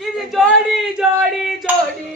இது ஜோடி ஜோடி ஜோடி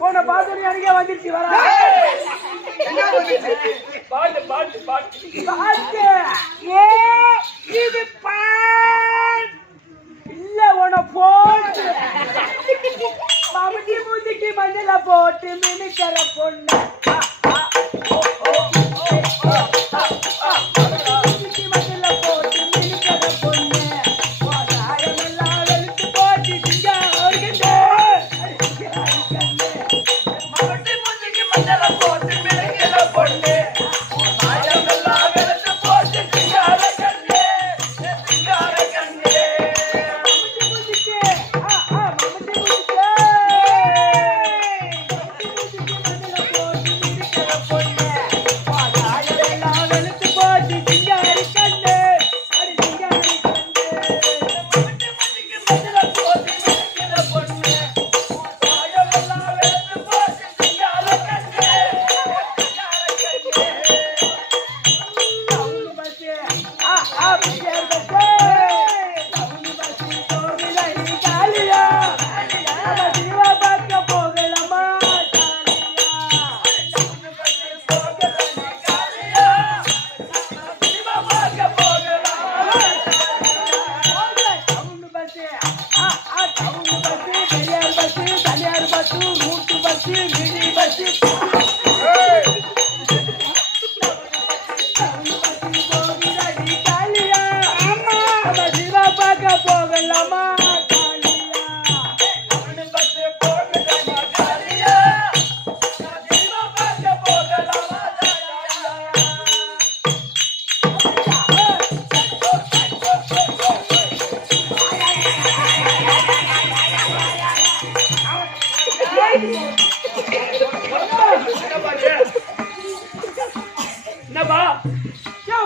போன பாத்து எனக்கே வந்துருச்சு வர பாட்டு பாட்டு பாட்டு பாட்டு ஏ இது பாட் இல்ல உன போட்டு மாமட்டி மூஞ்சிக்கு மஞ்சள போட்டு மினுக்கற பொண்ணு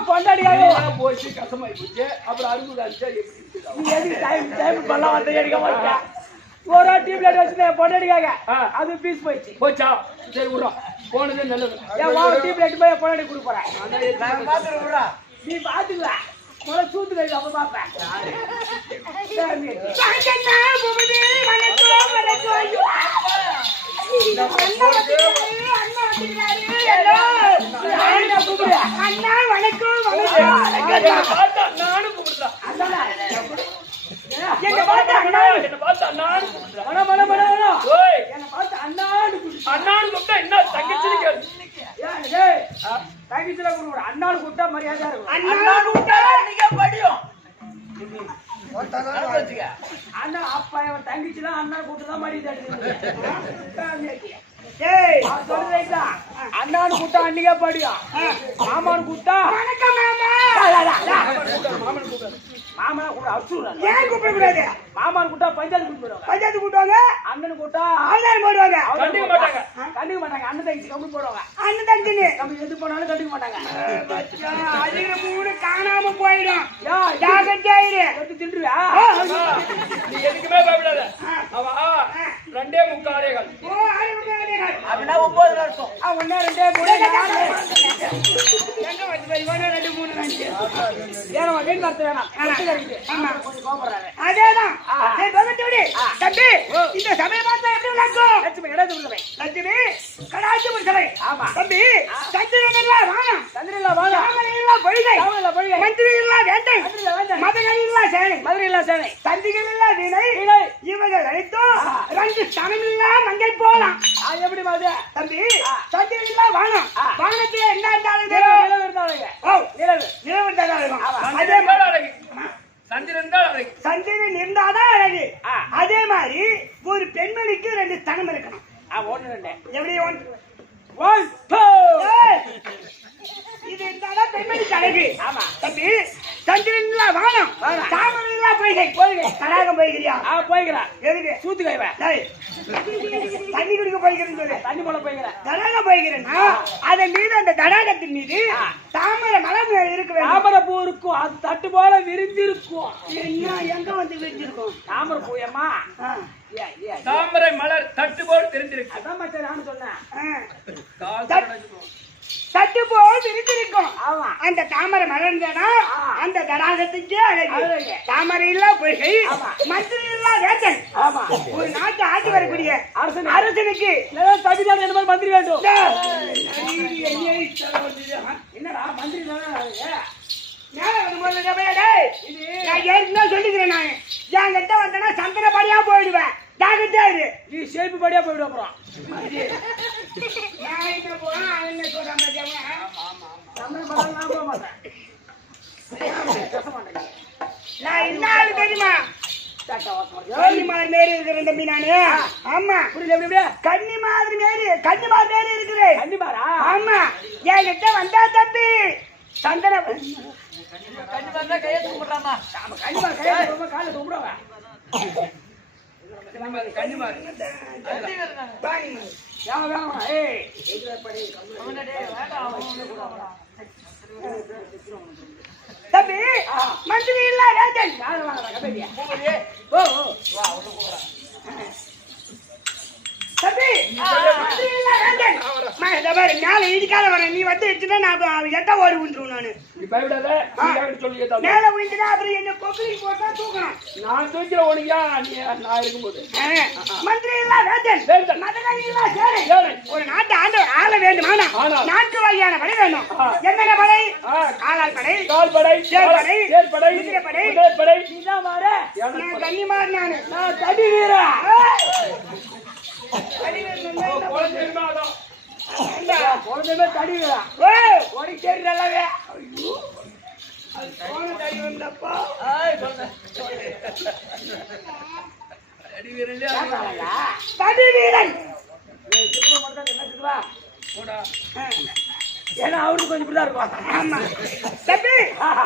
பொண்டாடிக்காக போச்சு கஷ்டமாயி போச்சு அப்புறம் அரும்பு காமிச்சா எப்படி எதுக்கு டைம் பண்ணலாம் வந்து அடிக்க மாட்டேன் ஒரு டியூப்லைட் வச்சு பொண்டாடிக்காக அது பீஸ் போயிடுச்சு போச்சா சரி விடுறோம் போனதே நல்லது ஏன் வா டியூப்லைட் போய் பொண்டாடி கொடுக்க போறேன் நீ பாத்துக்கலாம் முதல்ல சூத்து கழிவு அப்ப பாப்பேன் அண்ணா வணக்கம் நானும் கூப்பிடுறேன் என்ன பார்த்து என்ன பார்த்து அண்ணான்னு கூப்பிடுறேன் என்ன பார்த்து அண்ணாடு அண்ணான்னு கூப்பிட்டா என்ன தங்கச்சின்னு கேளு தங்கிச்சுல கொடுக்குற அண்ணாடு கூப்பிட்டா மரியாதையா இருக்கும் அண்ணான்னு கூப்பிட்டா நீங்க படியும் அண்ணா அப்பா தங்கிச்சுல அண்ணா கூப்பிட்டு தான் மரியாதை அண்ணான்னு கூப்பிட்டா அன்னைக்கே படியும் மாமான்னு கூப்பிட்டா மாமனா கூட அடிச்சுடுறாங்க ஏன் கூப்பிட கூடாது மாமான்னு கூட்டா பஞ்சாயத்து கூப்பிடுவாங்க அண்ணன் கூட்டா அவதான் போடுவாங்க கண்டுக்க மாட்டாங்க அண்ணன் தங்கச்சி கம்பி போடுவாங்க அண்ணன் தங்கச்சி நம்ம எது போனாலும் கண்டுக்க மாட்டாங்க அதிக மூணு காணாம போயிடும் யா ஜாகிரதையாயிரு எடுத்து தின்றுவியா நீ எதுக்குமே பயப்படாத அவன் 2:45 அப்படின்னா 9 வருஷம் ஒன்னா ரெண்டே மூணு எங்க வந்து வருவானோ 2 3 5 ஏன்னா வீண் வார்த்தை வேணாம் கொஞ்சம் கோபப்படுறாரு அதேதான் சரி பகட்டு விடு தம்பி இந்த சபை பார்த்தா எப்படி நடக்கும் லட்சுமி இடம் கொடுக்குறேன் லட்சுமி கடாச்சி சபை ஆமா தம்பி சந்திரன் எல்லாம் வானம் சந்திரில்லா வாங்க ராமன் எல்லாம் பொய்கை பொய்கை மந்திரி எல்லாம் வேண்டை மதங்கள் எல்லாம் சேனை மதுரையில்லா சேனை சந்திகள் எல்லாம் வீணை வீணை. இவர்கள் அனைத்தும் 2 ஸ்தனம் எல்லாம் மங்கை போலாம் எப்படி மாதிரி தம்பி சந்திரன் எல்லாம் வானம் வானத்துல என்ன இருந்தாலும் நிலவு இருந்தாலுங்க ஓ நிலவு நிலவு இருந்தாலும் இருக்கும். அதே சந்திரன் தான் அழகு சந்திரன் தான் அழகு சந்திரன் இருந்தாதான் அழகு அதே மாதிரி ஒரு பெண்மணிக்கு 2 ஸ்தனம் இருக்கணும் ஒன்று ரெண்டு எப்படி ஒன் டூ ஏய், இது இருந்தாதான் பெண்மணிக்கு அழகு ஆமா தம்பி சந்திரன் வானம் வானம். தாமரை பொய்கை பொய்கை. கடாகம் போய்கிறியா போய்கிறான் எதுக்கு சூத்து கைவன் டேய், தண்ணி குடிக்க போய்கிறேன்னு சொல்லு தண்ணி போல போய்கிறேன் தடாகம் போய்கிறேன்னா அதன் மீது அந்த தடாகத்தின் மீது தாமரை மலம் இருக்க வேண்டும் தாமரை பூ இருக்கும் அது தட்டு போல விரிஞ்சிருக்கும் இன்னும் எங்க வந்து விரிஞ்சிருக்கும் தாமரை பூயம்மா தாமரை மலர் தட்டு போல் தெரிஞ்சிருக்கு அதான் மச்சான் நானும் சொன்னேன் கால் தடவிக்கும். தட்டு போல் விரிஞ்சிருக்கும் ஆமா அந்த தாமரை மலர்ந்தனா அந்த தடாகத்துக்கே அழகு அழகு. தாமரை இல்லா பொய்கை ஆமா. மந்திரி இல்லா வேட்டன் ஆமா ஒரு நாட்டு ஆட்சி வரக்கூடிய அரசன் அரசனுக்கு தமிழ்நாடு என்ன மாதிரி மந்திரி வேண்டும் என்னடா மந்திரி நான் ஏற்கனவே சொல்லிக்கிறேன் நான் என்கிட்ட வந்தேன்னா சந்தனப்படியா போயிடுவேன் ஜாகிரதையா இரு நீ சேப்பு படியா போயிடு அப்புறம் நான் என்ன போறேன் அவன் என்ன சொல்றான் பாத்தியாமா? தமிழ் படம் நான் போக மாட்டேன் பேச மாட்டேன் நான் என்ன ஆளு தெரியுமா கன்னிமார் மாரி இருக்கிறேன் தம்பி நானு ஆமா புரியல எப்படி எப்படி கன்னிமார் மாரி இருக்கிறேன் கண்டிப்பாரா ஆமா என்கிட்ட வந்தா தம்பி சந்தன கண்டிப்பா கையை தூக்குறாமா ஆமா கண்டிப்பா கையை ரொம்ப காலை தூக்குறவன் கன்னிமார் ஏய் தம்பி மந்திரி இல்ல வேட்டன் தம்பி மந்திரி இல்ல வேட்டன் மேல இடிக்காத வரேன் நீ வந்து இடிச்சுட்டா நான் எட்ட ஓடி விழுந்துருவேன் நானு நீ பயப்படாத நீ சொல்லி மேல விழுந்துட்டா அப்புறம் என்ன கொப்பளிக்கு போட்டா தூக்கணும் நான் தூக்கிற உனக்கு நான் இருக்கும்போது மந்திரி இல்ல வேட்டன் மதகனி இல்ல சேனை ஒரு நாட்டு ஆள வேண்டுமானா நாட்டு வகையான படை வேணும் என்னென்ன படை காலால் படை கால் படை தேர்ப்படை தேர்ப்படை குதிரை படை படை நீதான் மாறு நான் கன்னிமார் நானு நான் தடி வீரன் குழந்தைமே தடி வீரன் ஓடி தேடி நல்லாவே தடி வந்தப்பா தடி வீரன் ஏன்னா அவருக்கு கொஞ்சம் இப்படிதான் இருக்கும் ஆமா தம்பி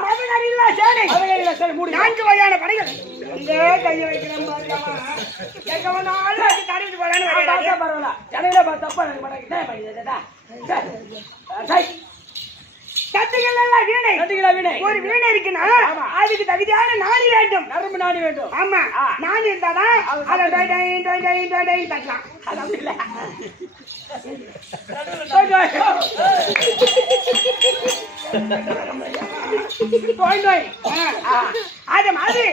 மதகனி இல்ல சேனை சரி மூடி 4 வகையான படைகள் இந்த கையை வைக்கிறேன் பாருமா எங்க வந்தாலும் தடவிட்டு போறான்னு பார்த்தா பரவாயில்ல ஜனையில தப்பா எனக்கு மாட்டேன் கத்துகள் எல்லாம் வீணை. கத்துகளா வீணை. ஒரு வீணை இருக்குன்னா அதுக்கு தகுதியான நாணி வேண்டும். நரம்பு நாணி வேண்டும். ஆமா, நாணி இருந்தாதான் அதை தட்டலாம். அது அப்படி இல்ல. அது மாதிரி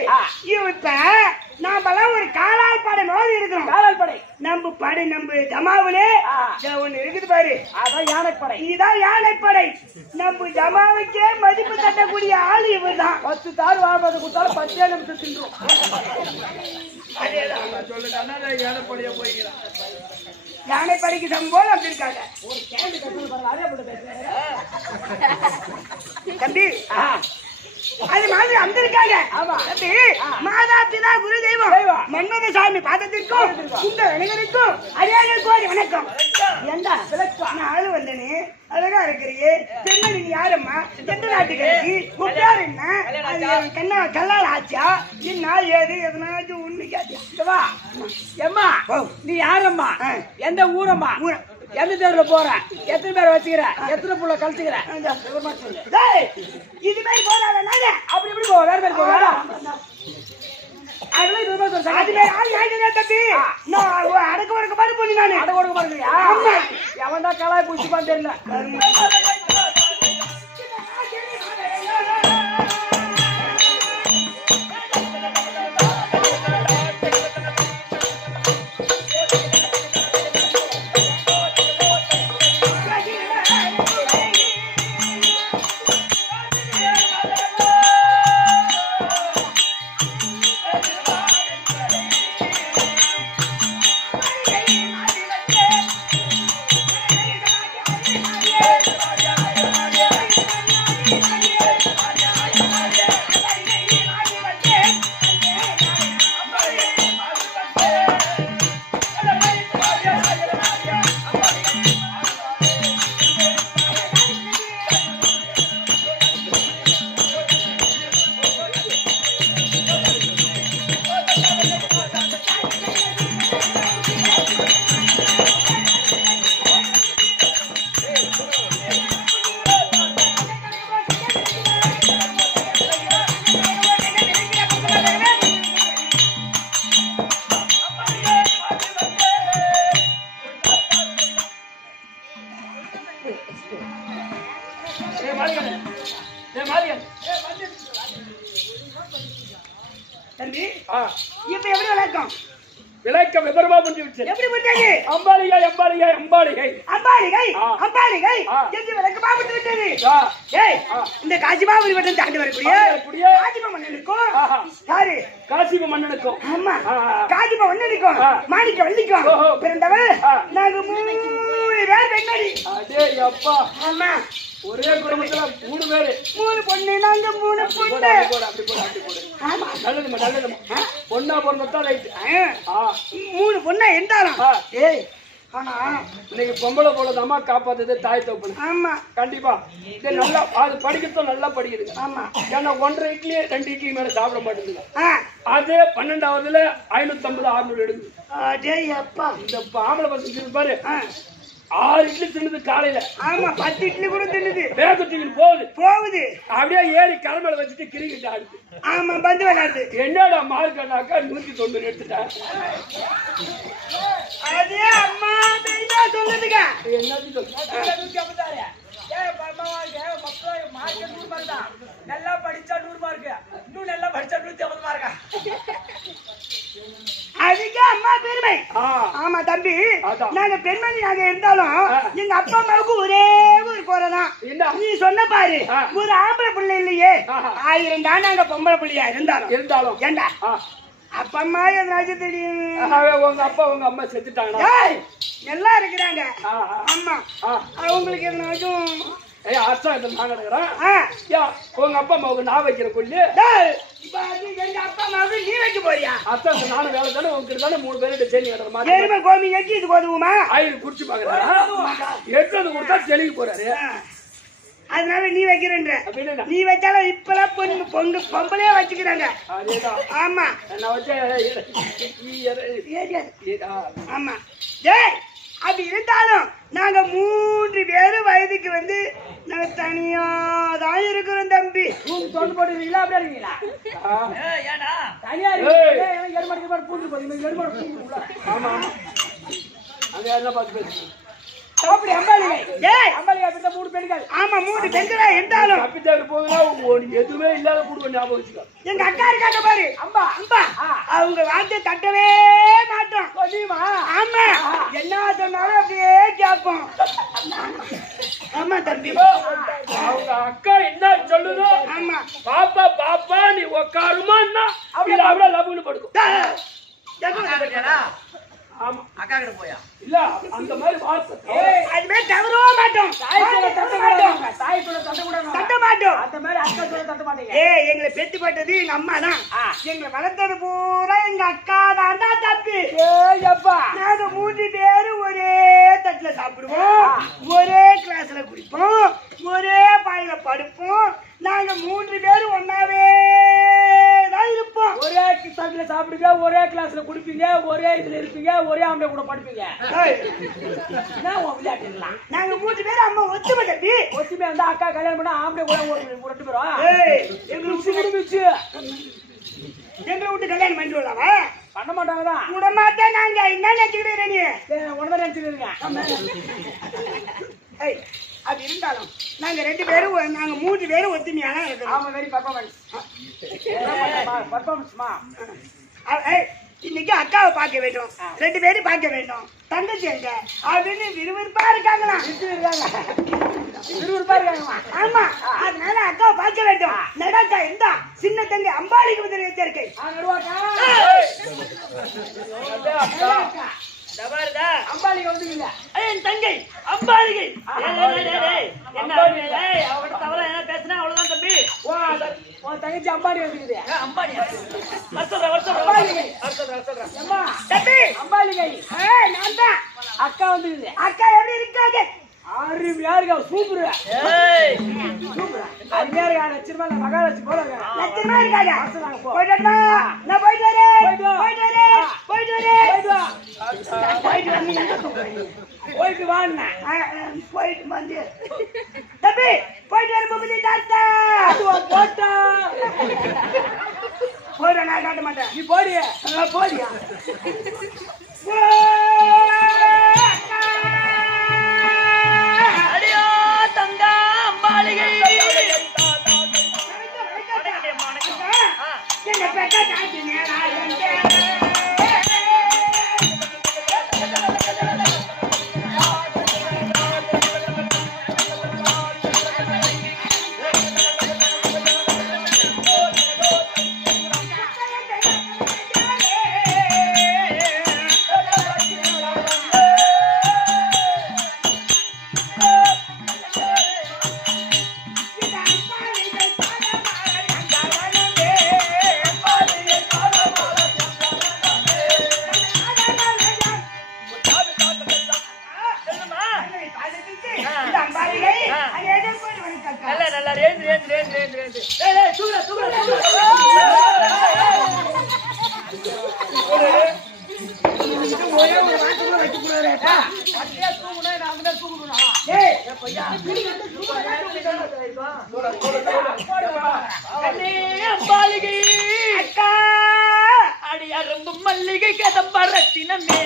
இப்ப நாமெல்லாம் ஒரு காலால் படை நோய் இருக்கிறோம். காலால் படை நம்ம படை நம்ம ஜமாவிலே ஒண்ணு இருக்குது பாரு, அதான் யானைப்படை. இதுதான் யானைப்படை. நம்ம ஜமாவுக்கே மதிப்பு தட்டக்கூடிய ஆளு இவர்தான். 10 தாறு வாங்குறது கொடுத்தாலும் 10 நிமிஷம் தின்றோம். யானைப்படைக்கு சம்போல அப்படி இருக்காங்க. ஒரு கேள்வி கட்டுறது பாருங்க, அதே போட்டு பேசுறேன் தம்பி. அது மாதிரி அந்த இருக்காங்க. தம்பி, மாதா பிதா குரு தெய்வம் மன்மத சாமி பாதத்திற்கும் இந்த அனைவருக்கும் அரியாதை கோரி வணக்கம். ஏண்டா நான் ஆளு வந்தனே, அழகா இருக்கிறீங்க. பெண்ணு யாரம்மா, எந்த நாட்டுக்கு முட்டார் என்ன கண்ணா கல்லால் ஆச்சா என்ன ஏது எதனாச்சும் ஒண்ணு கேட்டுவா. எம்மா நீ யாரம்மா, எந்த ஊரம்மா, எந்த தெருவுல போற, எத்தனை பேரை வச்சுக்கிற, எத்தனை புள்ள கழிச்சுக்கிற, இது மாதிரி போறாங்க. அப்படி இப்படி போவ, வேற பேர் போவ. அதெல்லாம் இது மாதிரி சொல்றாங்க. அதுல ஆள் யாருங்க தம்பி? நான் அடக்க ஒடுக்க மாதிரி பண்ணி நானு அடக்க ஒடுக்க மாதிரியா? எவன் தான் கலாய் குடிச்சுப்பான்னு தெரியல. தம்பி, இப்ப எப்படி விளக்கம்? விளக்கம் விபரமா முடிஞ்சு விட்டு. எப்படி முடிஞ்சது? அம்பாலிகை அம்பாலிகை அம்பாலிகை அம்பாலிகை அம்பாலிகை என்று விளக்கமா முடிந்து விட்டது. ஏய், இந்த காசிமாபுரி வட்டம் தாண்டி வரக்கூடிய காசிமா மன்னனுக்கும் யாரு? காசிம மன்னனுக்கும். ஆமா, காசிமா மன்னனுக்கும் மாணிக்க வள்ளிக்கும் பிறந்தவர் நாங்க 3 பேர் பெண்மணி. அடே அப்பா. ஆமா, ஒரே குடும்பத்துல 3 பேரு. 3 பொண்ணு, நாங்க 3 பொண்ணு. அப்படி போடு. ஆமா, நல்லதுமா. பொண்ணா பொண்ணா ரைட். 3 பொண்ணா இருந்தாலும் ஏய், ஆனா இன்னைக்கு பொம்பளை போலதாமா காப்பாத்துது தாய் தோப்பு. ஆமா, கண்டிப்பா. இது நல்லா அது படிக்கிறதும் நல்லா படிக்குதுங்க. ஆமா, ஏன்னா 1.5 இட்லி 2 இட்லி மேல சாப்பிட மாட்டேங்குது. அதே 12வதுல 550 600 எடுக்குது. அடே அப்பா, இந்த ஆம்பளை பசங்க பாரு 6 இட்லி தின்னுது காலையில. ஆமா, 10 இட்லி கூட தின்னுது. வேகத்துக்கு போகுது. அப்படியே ஏறி கரமேல வச்சுட்டு கிரிக்கெட் ஆடுது. ஆமா, பந்து விளையாடுது. என்னடா மார்க்கனாக்கா 190 எடுத்துட்டேன். அதே அம்மா தெரியா சொல்லுதுங்க. என்னது சொல்லுங்க? 156. நல்லா படிச்சா 100 மார்க், இன்னும் நல்லா படிச்சா 150 மார்க்கா? அதுக்கே அம்மா பெருமை. ஆமா தம்பி, நாங்க பெண்மணி நாங்க இருந்தாலும் எங்க அப்பா அம்மாவுக்கு ஒரே ஒரு குறை தான். நீ சொன்ன பாரு, ஒரு ஆம்பளை பிள்ளை இல்லையே. 1000 தான் நாங்க பொம்பளை பிள்ளையா இருந்தாலும் ஏண்டா அப்பா அம்மா என்னாச்சும் தெரியும். உங்க அப்பா உங்க அம்மா செத்துட்டாங்க. நல்லா இருக்கிறாங்க. ஆமா, அவங்களுக்கு என்னாச்சும் உங்க அப்பா அம்மாவுக்கு நான் வைக்கிற கொல்லு. எங்க அப்பா அம்மாவுக்கு நீ வைக்க போறியா? அத்தான் நானும் வேலை தானே உங்களுக்கு தானே 3 பேரு சேர்ந்து கட்டுற மாதிரி. எருமை கோமி எக்கி இது போதுமா? ஆயில் குடிச்சு பாக்குறாரு. எடுத்து கொடுத்தா தெளிவு போறாரு. அதனால நீ வைக்கிறேன்ற. நீ வச்சாலும் இப்பெல்லாம் பொம்பளையே வச்சுக்கிறாங்க. ஆமா, நான் வச்ச ஆமா. டேய், அப்படி இருந்தாலும் நாங்க 3 பேரும் வயதுக்கு வந்து நாங்க தனியா தான் இருக்கிறோம் தம்பி. தொண்டு போட்டுருக்கீங்களா அப்படியே இருக்கீங்களா? தனியா இருக்கீங்க எருமாடு பூந்து போறீங்க எருமாடு பூந்து. ஆமா ஆமா அங்க யாரெல்லாம் பார்த்து பேசுறீங்க? அப்படி அம்பாலிகை டேய் அம்பாலிகை அப்படியே 3 பெண்கள். ஆமா 3 பெண்களா இருந்தாலும் தப்பித்தாக்கு போகுதுன்னா எதுவுமே இல்லாத கூடுவோம் ஞாபகம் வச்சுக்கோ. எங்க அக்கா இருக்காங்க பாரு அம்பா அம்பா அவங்க வார்த்தை தட்டவே மாட்டோம். தெரியுமா? ஆமா என்ன சொன்னாலும் அப்படியே கேட்போம். ஆமா தம்பி அவங்க அக்கா என்ன சொல்லுதோ ஆமா பாப்பா பாப்பா நீ உக்காருமான்னா அப்படியே லபுன்னு படுக்கும். ஆமா அக்கா கிட்ட போயா? இல்ல அந்த மாதிரி வார்த்தை அதுமே தவறவே மாட்டோம். தாய் சொல்ல தட்ட மாட்டோம். தாய் சொல்ல தட்ட கூடாது. தட்ட மாட்டோம். அந்த மாதிரி அக்கா சொல்ல தட்ட மாட்டீங்க. எங்களை பெத்து போட்டது எங்க அம்மா தான். எங்களை வளர்த்தது பூரா எங்க அக்கா தான் தம்பி. அப்பா நாங்க 3 பேரும் ஒரே தட்டுல சாப்பிடுவோம், ஒரே கிளாஸ்ல குடிப்போம், ஒரே பாயில படுப்போம். நாங்க 3 பேரும் ஒன்னாவே தான் இருப்போம். ஒரே தட்டுல சாப்பிடுங்க, ஒரே கிளாஸ்ல குடிப்பீங்க, ஒரே இதுல இருப்பீங்க, ஒரே ஆம்பளை கூட படுப்பீங்க. என்ன உன் விளையாட்டு எல்லாம்? நாங்க 3 பேரும் அம்மா ஒத்துமை தம்பி. ஒத்துமையா இருந்தா அக்கா கல்யாணம் பண்ணா ஆம்பளை கூட 2 பேரும் எங்களை விட்டு கல்யாணம் பண்ணிட்டு வரலாமா? பண்ண மாட்டாங்கதான். விட மாட்டேன். நாங்க என்ன நினைச்சுக்கிட்டு நீ உடனே நினைச்சுக்கிறீங்க. அது இருந்தாலும் நாங்க 2 பேரும் நாங்க 3 பேரும் ஒத்துமையான இருக்கிறோம். ஆமா வெரி பர்ஃபார்மன்ஸ். பர்ஃபார்மன்ஸ்மா. இன்னைக்கு அக்காவை பார்க்க வேண்டும், 2 பேரும் பார்க்க வேண்டும். தங்கச்சி எங்க அப்படின்னு விறுவிறுப்பா இருக்காங்களா? விறுவிறுப்பா இருக்காங்கம்மா. ஆமா அதனால அக்காவை பார்க்க வேண்டும். நடக்கா இருந்தா சின்ன தங்கை அம்பாலிக்கு முதல் வச்சிருக்கேன். அம்பாலிகை வந்து இல்ல என் தங்கை அம்பாலிகை. அவங்கள்ட்ட தவிர என்ன பேசினா அவ்வளவுதான் தம்பி. உன் தங்கச்சி அம்பாடி வந்துக்குது. தம்பி அம்பாலிகை நான் தான். அக்கா வந்துக்குது. அக்கா எப்படி இருக்காங்க? அருமையா இருக்கா. சூப்பர் சூப்பர் அருமையா இருக்கா. லட்சமா மகாலட்சுமி போல இருக்கா. லட்சமா இருக்காங்க. நாங்க போ. போயிட்டு வரேன். நான் போயிட்டு வரேன். போயிட்டு வா. போயிட்டு வரேன். போயிட்டு வரேன். போயிட்டு வா. போயிட்டு வந்து போயிட்டு வாண்ணா. போயிட்டு வந்து தம்பி போயிட்டு வர போகுது டாக்டா. போட்டா போயிட நான் காட்ட மாட்டேன். நீ போடிய போடியா அடியோ தங்கா அம்பாலிகை. என்ன பெட்டா காட்டினேன். நல்லா ரேந்து ஒரே ஒரு வாட்டுக்குள்ள வைக்க கூடாது. அப்படியே தூங்குனா நான் தான் தூங்கணும். ஏய் அம்பாலிகை அக்கா அடி அரும்பு மல்லிகை கதம்ப ரத்தினமே.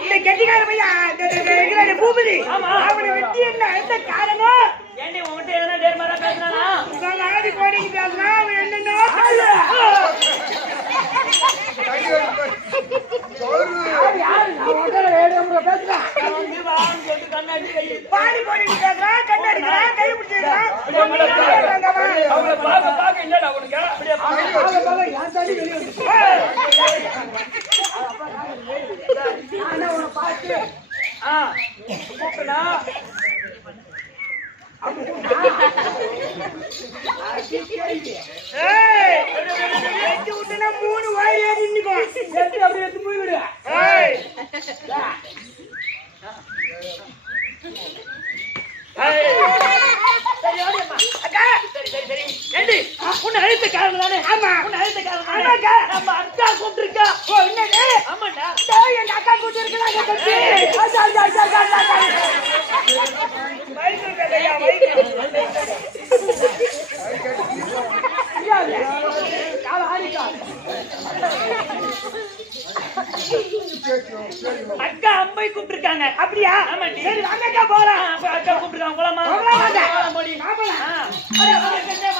இந்த கெட்டிக்கார பையன் பூபதி அவனை வெட்டி என்ன அடுத்த காரணம் ஏண்டி உங்ககிட்ட எதனா நேர்மாறா பேசுறானா ஆடி கோடிக்கு பேசுறான் அவன் என்னென்ன பாடி கோடிக்கு பேசுறான் கண்ணடிக்கிறான் கை பிடிச்சிருக்கான் அவங்கள பார்க்க இல்லடா உனக்கு பார்த்து கூப்பிட்டா மூணு வாய் ஏறி நிக்கும் அப்படியே எடுத்து போய் விடு அழுத்த காரணம் தானே ஆமா உன்னை அழுத்த காரணம் ஆமாக்கா. நம்ம அக்கா கூப்பிட்டுருக்கா ஓ என்னது ஆமாண்டா எங்க அக்கா கூட்டு இருக்கலாம் கால ஆடிக்கா அக்கா அம்மை கூப்பிட்டுருக்காங்க அப்படியா ஆமாண்டி. சரி வாங்கக்கா போலாம் அக்கா கூப்பிட்டுருக்காங்க போலாமா போகலாம் வாங்க. போலாம் போடி. போகலாம்.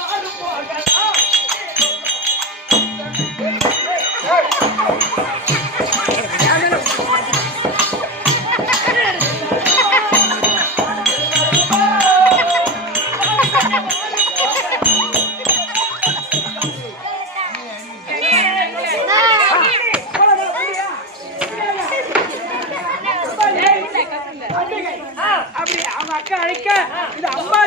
அப்படி அவங்க அக்கா அழைக்க இது அம்மா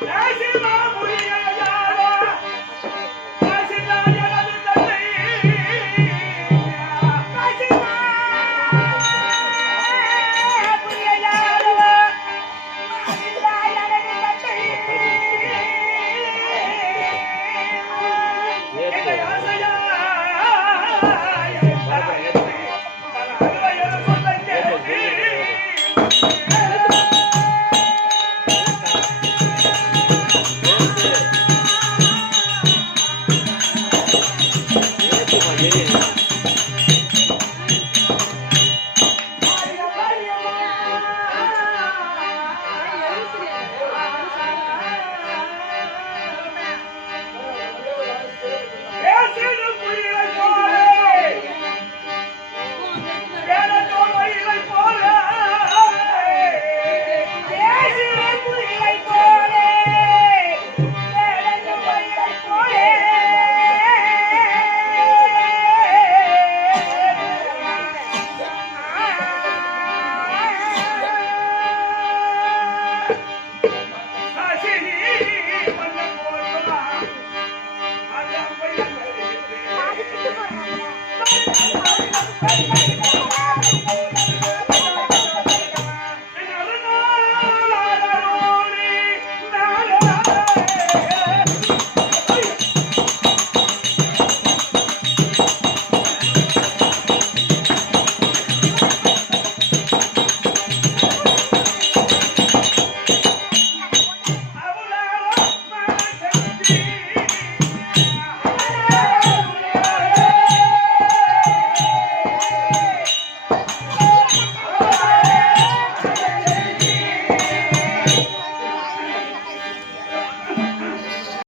ராசி மாமுனியா